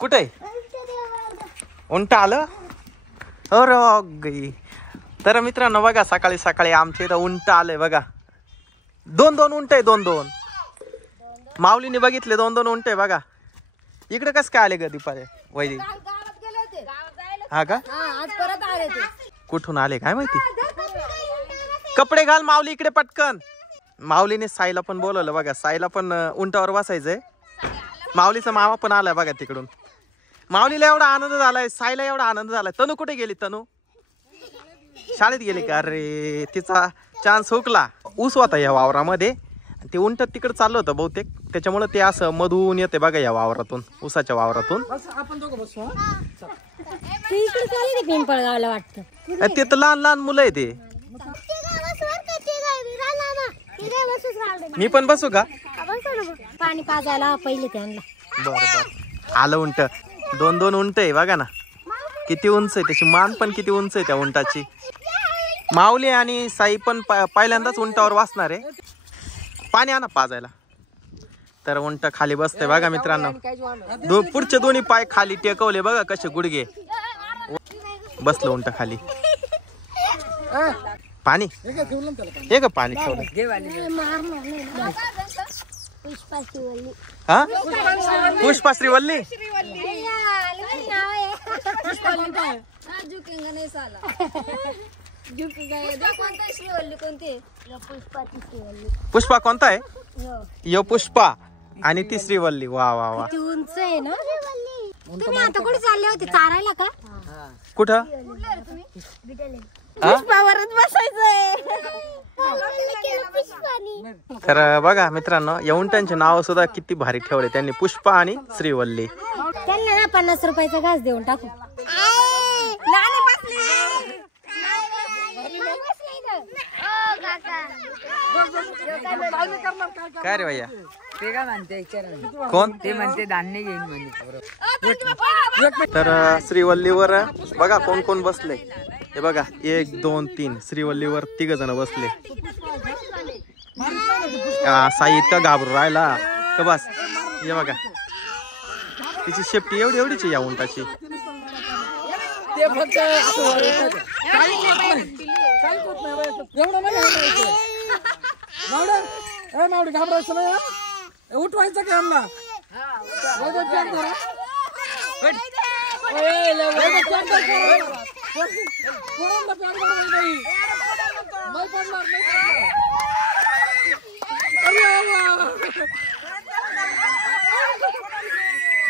कुठे उंट आलं? अरे गई. तर मित्रांनो बघा सकाळी सकाळी आमच्या इथं उंट आलंय बघा. 2-2 उंट आहे. 2-2 माऊलीने बघितले. 2-2 उंट आहे बघा. इकडे कस काय आले ग दीपारे वैदिक? हा का? आज परत आले ते. कुठून आले काय माहिती. कपडे घाल माऊली इकडे पटकन. माऊलीने साईला पण बोलवलं बघा. साईला पण उंटावर बसायचंय. माऊलीचा मामा पण आलाय बघा तिकडून. माऊलीला एवढा आनंद झालाय. साईला एवढा आनंद झालाय. तनू कुठे गेली? तनू शाळेत गेली का? अरे तिचा चान्स हुकला. ऊस होता या वावरामध्ये. ते उंट तिकडे चाललं होतं बहुतेक. त्याच्यामुळे ते असं मधून येते बघा या वावरातून, ऊसाच्या वावरातून. पिंपळगावला वाटतं. ते तर लहान लहान मुलं आहे ते. मी पण बसू का? पाणी पाजायला पहिले त्यांना. बर बर. आलं उंट. 2-2 उंट आहे बघा ना. किती उंच आहे. त्याची मान पण किती उंच आहे त्या उंटाची. माऊली आणि साई पण पहिल्यांदाच उंटावर वाचणार आहे. पाणी आणा पाजायला. तर उंट खाली बसते बघा मित्रांनो. पुढचे दोन्ही पाय खाली टेकवले बघा कसे गुडघे. बसलं उंट खाली. पाणी हे का? पाणी ठेवलं. हा पुष्पा श्रीवल्ली. पुष्पा कोणता आहे? यो पुष्पा आणि ती श्रीवल्ली. वा वा वा. उंच आहे ना. तुम्ही आता कुठे चालले होते? चारायला का? कुठं? पुष्पावरच बसायचंय. तर बघा मित्रांनो या उंटांचे नाव सुद्धा किती भारी ठेवले त्यांनी. पुष्पा आणि श्रीवल्ली. त्यांना ना 50 रुपयाचा घास देऊन टाकू. काय रे भैया? ते काय म्हणते कोण? ते म्हणते धान्य घेईन म्हणजे. तर श्रीवल्लीवर बघा कोण कोण बसले. हे बघा 1 2 3 श्रीवल्लीवर 3 जण बसले. साई इतका घाबरून राहिला का बस. हे बघा तिची शेपटी एवढी एवढीच या उंटाची. घाबरायचं नाही. उठवायचं का यांना?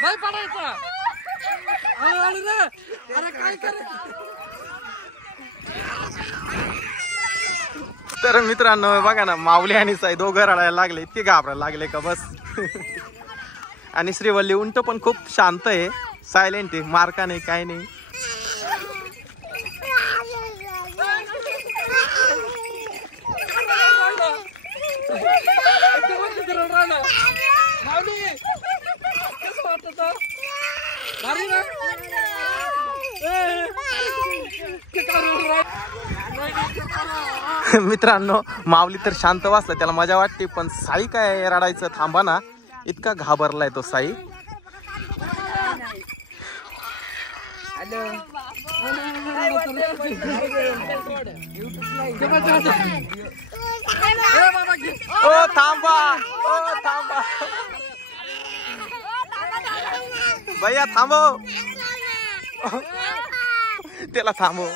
नाही पडायचं. अरे काय करायचं. तर मित्रांनो बघा ना माऊली आणि साई दोघं रडायला लागले. इतके घाबरायला लागले का बस. आणि श्रीवल्ली उंट पण खूप शांत आहे. सायलेंट आहे. मारका नाही काय नाही. मित्रांनो माऊली तर शांत वाचला. त्याला मजा वाटते. पण साई काय रडायचं थांबा ना. इतका घाबरलाय तो साई. ओ थांबा. ओ थांबा भैया थांबव. त्याला थांबव.